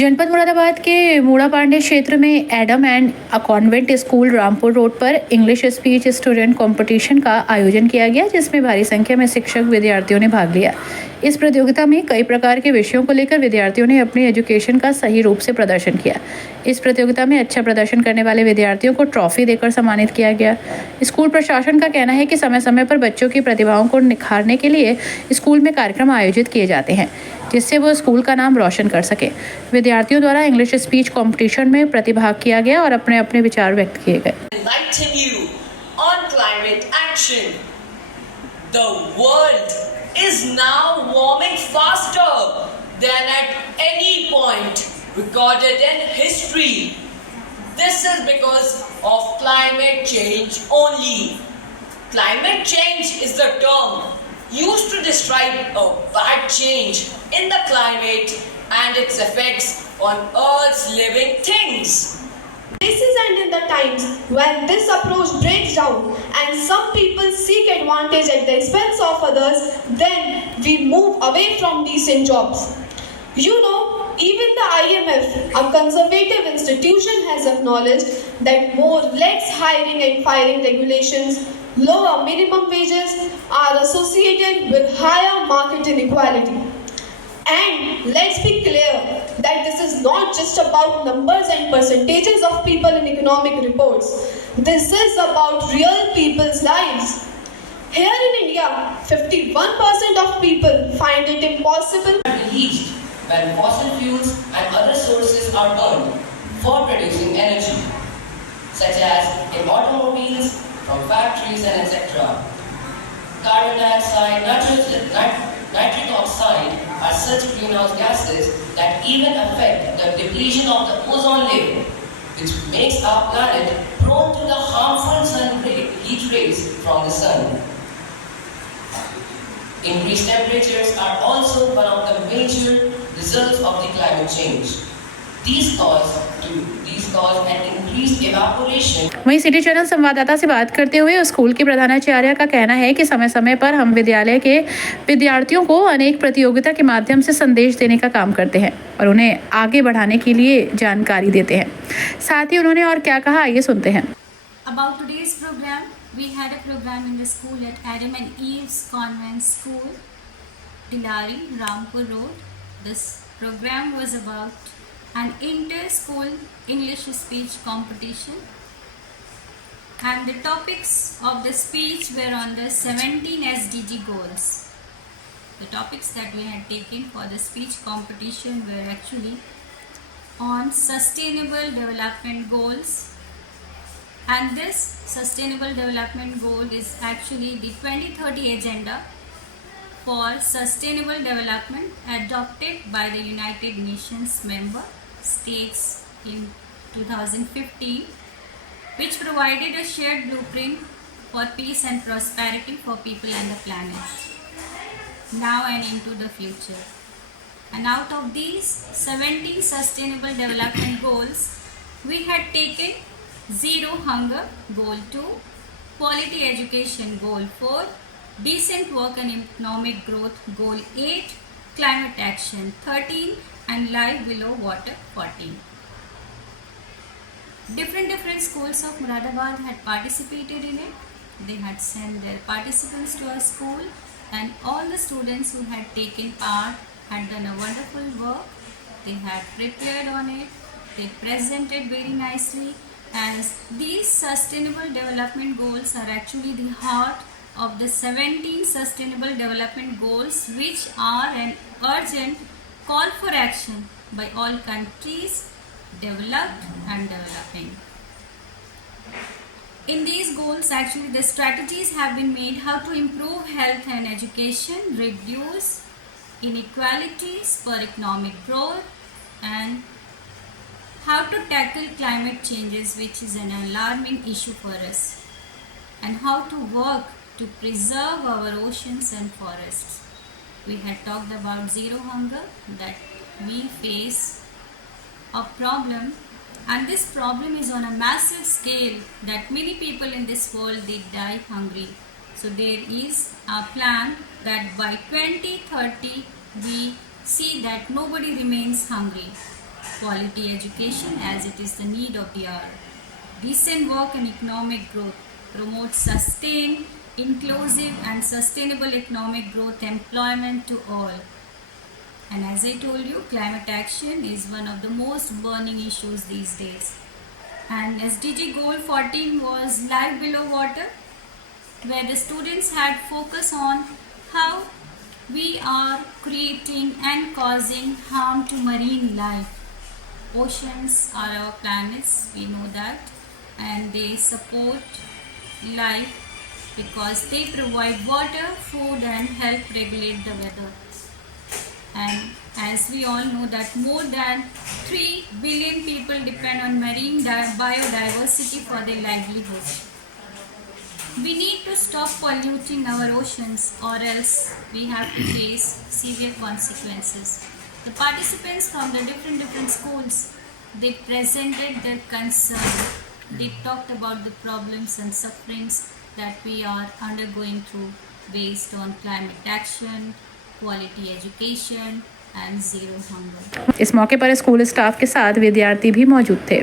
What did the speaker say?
जनपद मुरादाबाद के मूड़ा पांडे क्षेत्र में Adam and a convent school Rampur road पर इंग्लिश स्पीच स्टूडेंट कंपटीशन का आयोजन किया गया, जिसमें भारी संख्या में शिक्षक विद्यार्थियों ने भाग लिया। इस प्रतियोगिता में कई प्रकार के विषयों को लेकर विद्यार्थियों ने अपनी एजुकेशन का सही रूप से प्रदर्शन किया। इस प्रतियोगिता में अच्छा प्रदर्शन करने वाले विद्यार्थियों को ट्रॉफी देकर सम्मानित किया गया। स्कूल प्रशासन का कहना है कि समय समय पर बच्चों की प्रतिभाओं को निखारने के लिए स्कूल में कार्यक्रम आयोजित किए जाते हैं, जिससे वो स्कूल का नाम रोशन कर सके। विद्यार्थियों द्वारा इंग्लिश स्पीच कंपटीशन में प्रतिभाग किया गया और अपने अपने विचार व्यक्त किए गए। The world is now warming faster than at any point recorded in history. This is because of climate change only. Climate change is the term used to describe a bad change in the climate and its effects on Earth's living things. Places and in the times when this approach breaks down and some people seek advantage at the expense of others, then we move away from decent jobs. You know, even the IMF, a conservative institution, has acknowledged that more lax hiring and firing regulations, lower minimum wages are associated with higher market inequality. And let's be clear that this is not just about numbers and percentages of people in economic reports. This is about real people's lives. Here in India, 51% of people find it impossible Released when fossil fuels and other sources are burned for producing energy, such as in automobiles, from factories and etc. Carbon dioxide, nitric oxide are such greenhouse gases that even affect the depletion of the ozone layer, which makes our planet prone to the harmful heat rays from the sun. Increased temperatures are also one of the major results of the climate change. These cause an increased evaporation. वहीं city channel संवाददाता से बात करते हुए school के प्रधानाचार्य का कहना है कि समय समय पर हम विद्यालय के विद्यार्थियों को अनेक प्रतियोगिता के माध्यम से संदेश देने का काम करते हैं और उन्हें आगे बढ़ाने के लिए जानकारी देते हैं। साथ ही उन्होंने और क्या कहा, आइए सुनते हैं। About today's program, we had a program in the school at Adam and Eve's Convent School, Tilari, Rampur Road. This program was about an inter-school English speech competition, and the topics of the speech were on the 17 SDG goals. The topics that we had taken for the speech competition were actually on sustainable development goals, and this sustainable development goal is actually the 2030 agenda for sustainable development adopted by the United Nations member states in 2015, which provided a shared blueprint for peace and prosperity for people and the planet, now and into the future. And out of these 17 sustainable development goals, we had taken Zero Hunger, Goal 2, Quality Education, Goal 4, Decent Work and Economic Growth, Goal 8, Climate Action, 13, and Life Below Water, 14. Different schools of Muradabad had participated in it. They had sent their participants to our school, and all the students who had taken part had done a wonderful work. They had prepared on it. They presented very nicely, as these sustainable development goals are actually the heart of the 17 sustainable development goals, which are an urgent call for action by all countries, developed and developing. In these goals, actually the strategies have been made how to improve health and education, reduce inequalities for economic growth, and how to tackle climate changes, which is an alarming issue for us, and how to work to preserve our oceans and forests. We had talked about zero hunger, that we face a problem, and this problem is on a massive scale, that many people in this world, they die hungry. So there is a plan that by 2030 we see that nobody remains hungry. quality education as it is the need of the hour. Decent work and economic growth promotes sustained, inclusive and sustainable economic growth, employment to all. And as I told you, climate action is one of the most burning issues these days. And SDG goal 14 was life below water, where the students had focus on how we are creating and causing harm to marine life. Oceans are our planets, we know that, and they support life because they provide water, food and help regulate the weather. And as we all know that more than 3 billion people depend on marine biodiversity for their livelihood. We need to stop polluting our oceans or else we have to face severe consequences. The participants from the different schools, they presented their concern. They talked about the problems and sufferings that we are undergoing through based on climate action, quality education and zero hunger. इस मौके पर school staff के साथ विद्यार्थी भी मौजूद थे।